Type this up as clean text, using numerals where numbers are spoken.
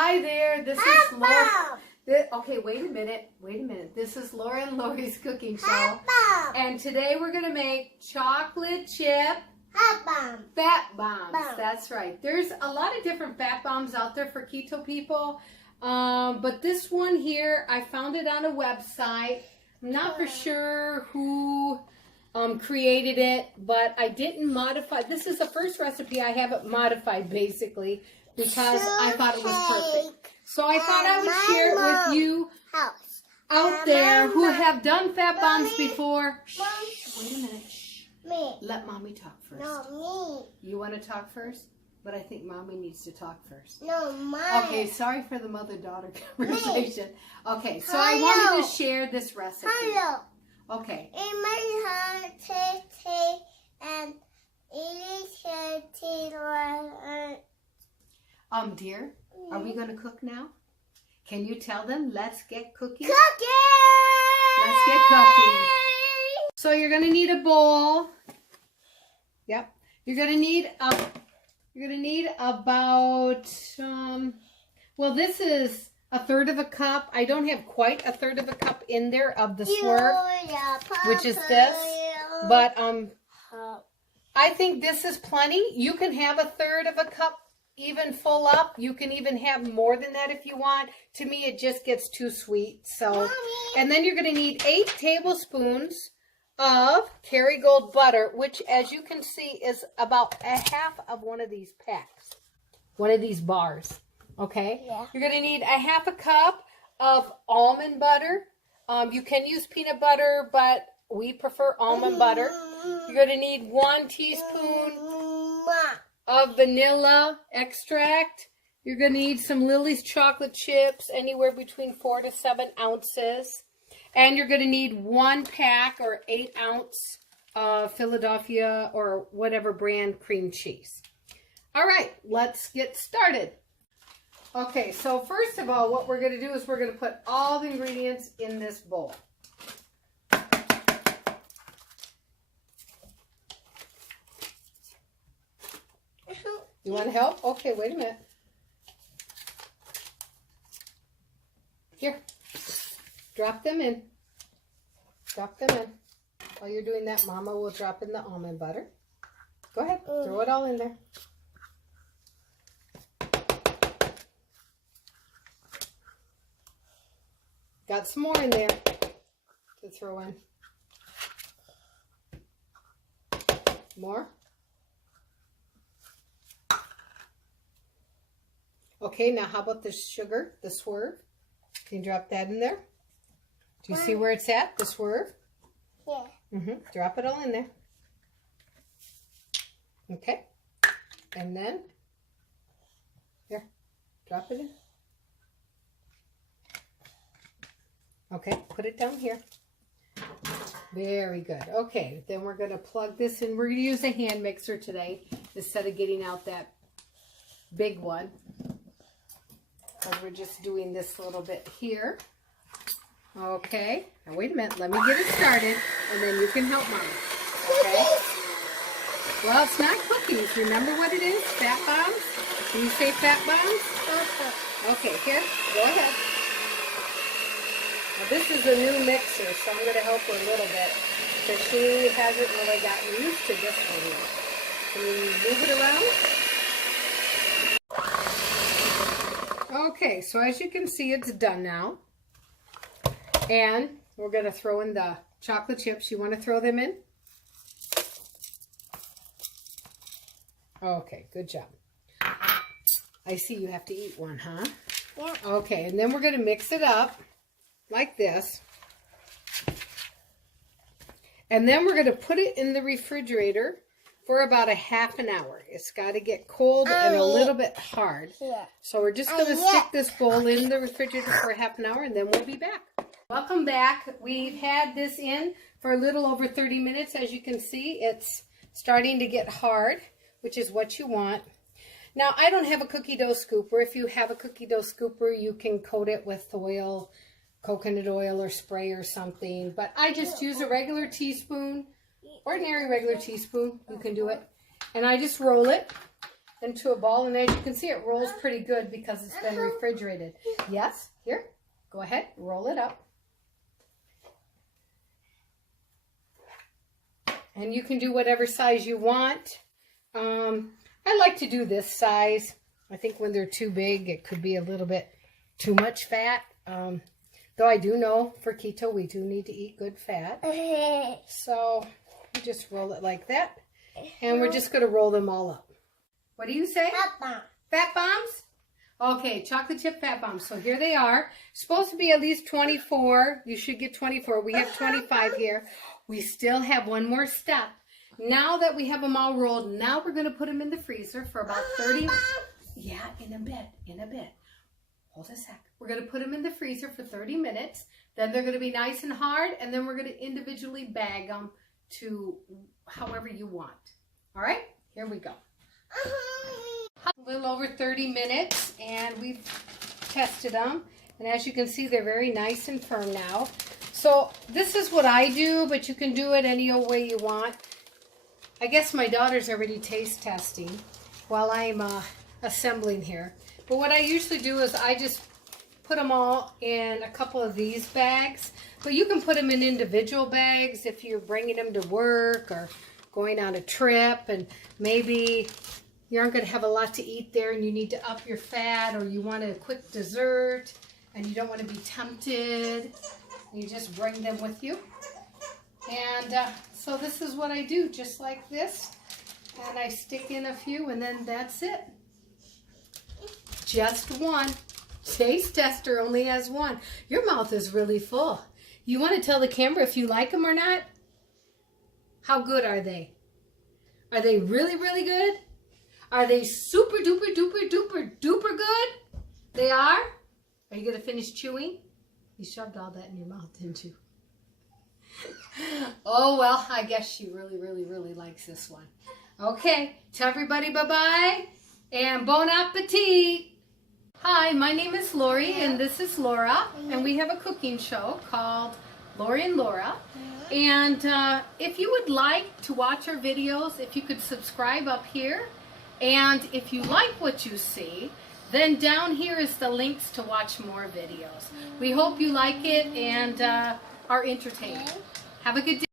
Hi there, this is Laura. Okay, wait a minute. This is Laura and Laurie's cooking show. And today we're going to make chocolate chip fat bombs. That's right. There's a lot of different fat bombs out there for keto people. But this one here, I found it on a website. I'm not for sure who created it, but I didn't modify. This is the first recipe I haven't modified, basically, because I thought it was perfect. So I thought I would share it with you out there who have done fat bombs before. Shh, wait a minute. Shh. Let Mommy talk first. No, me. You want to talk first? But I think Mommy needs to talk first. No, Mommy. Okay, sorry for the mother-daughter conversation. Okay, so I wanted to share this recipe. Hello. Okay. In my heart, tea, and it is Dear, are we going to cook now? Can you tell them, let's get cooking? cooking? Let's get cooking. So you're going to need a bowl. Yep. You're going to need about, well, this is a third of a cup. I don't have quite a third of a cup in there of the swerve, which is this. But I think this is plenty. You can have a third of a cup even full up. You can even have more than that if you want. To me, it just gets too sweet. So, and then you're going to need 8 tablespoons of Kerrygold butter, which, as you can see, is about a half of one of these packs, one of these bars. Okay? Yeah. You're going to need a half a cup of almond butter. You can use peanut butter, but we prefer almond butter. You're going to need 1 teaspoon of vanilla extract. You're going to need some Lily's chocolate chips, anywhere between 4 to 7 ounces. And you're going to need 1 pack or 8-ounce Philadelphia or whatever brand cream cheese. All right, let's get started. Okay, so first of all, what we're going to do is we're going to put all the ingredients in this bowl. You want to help? Okay, wait a minute. Here. Drop them in. Drop them in. While you're doing that, Mama will drop in the almond butter. Go ahead. Throw it all in there. Got some more in there to throw in. More. Okay, now how about the sugar, the swerve? Can you drop that in there? Do you see where it's at, the swerve? Yeah. Drop it all in there. Okay. And then, here, drop it in. Okay, put it down here. Very good. Okay, then we're going to plug this in. We're going to use a hand mixer today instead of getting out that big one. Because we're just doing this little bit here. Okay. Now wait a minute. Let me get it started, and then you can help Mom. Okay. Well, it's not cookies. Remember what it is? Fat bombs? Can you say fat bombs? Okay, here. Go ahead. Now, this is a new mixer, so I'm going to help her a little bit, because she hasn't really gotten used to this one yet. Can you move it around? Okay, so as you can see, it's done now. And we're going to throw in the chocolate chips. You want to throw them in? Okay, good job. I see you have to eat one, huh? Yeah. Okay, and then we're going to mix it up like this. And then we're going to put it in the refrigerator for about a half an hour. It's got to get cold and a little bit hard. Yeah. So we're just going to stick this bowl in the refrigerator for a half an hour, and then we'll be back. Welcome back. We've had this in for a little over 30 minutes. As you can see, it's starting to get hard, which is what you want. Now, I don't have a cookie dough scooper. If you have a cookie dough scooper, you can coat it with oil, coconut oil or spray or something. But I just use a regular teaspoon, ordinary regular teaspoon. You can do it. And I just roll it. into a ball, and as you can see, it rolls pretty good because it's been refrigerated. Yes, here, go ahead, roll it up. And you can do whatever size you want. I like to do this size. I think when they're too big, it could be a little bit too much fat. Though I do know for keto, we do need to eat good fat. So you just roll it like that. And we're just going to roll them all up. What do you say? Fat bomb. Fat bombs? Okay, chocolate chip fat bombs. So here they are. Supposed to be at least 24. You should get 24. We have 25 here. We still have one more step. Now that we have them all rolled, now we're going to put them in the freezer for about 30. Yeah, in a bit. Hold a sec. We're going to put them in the freezer for 30 minutes. Then they're going to be nice and hard. And then we're going to individually bag them to however you want. All right, here we go. A little over 30 minutes, and we've tested them. And as you can see, they're very nice and firm now. So this is what I do, but you can do it any old way you want. I guess my daughter's already taste testing while I'm assembling here. But what I usually do is I just put them all in a couple of these bags. But you can put them in individual bags if you're bringing them to work or going on a trip, and maybe you aren't going to have a lot to eat there and you need to up your fat, or you want a quick dessert and you don't want to be tempted. You just bring them with you. And so this is what I do, just like this. And I stick in a few, and then that's it. Just one. Taste tester only has one. Your mouth is really full. You want to tell the camera if you like them or not? How good are they? Are they really, really good? Are they super duper duper duper duper good? They are? Are you going to finish chewing? You shoved all that in your mouth, didn't you? Oh, well, I guess she really, really, really likes this one. Okay, tell everybody bye-bye and bon appetit. Hi, my name is Laurie and this is Laura, and we have a cooking show called Laurie and Laura. And if you would like to watch our videos, if you could subscribe up here, and if you like what you see, then down here is the links to watch more videos. We hope you like it and are entertained. Have a good day.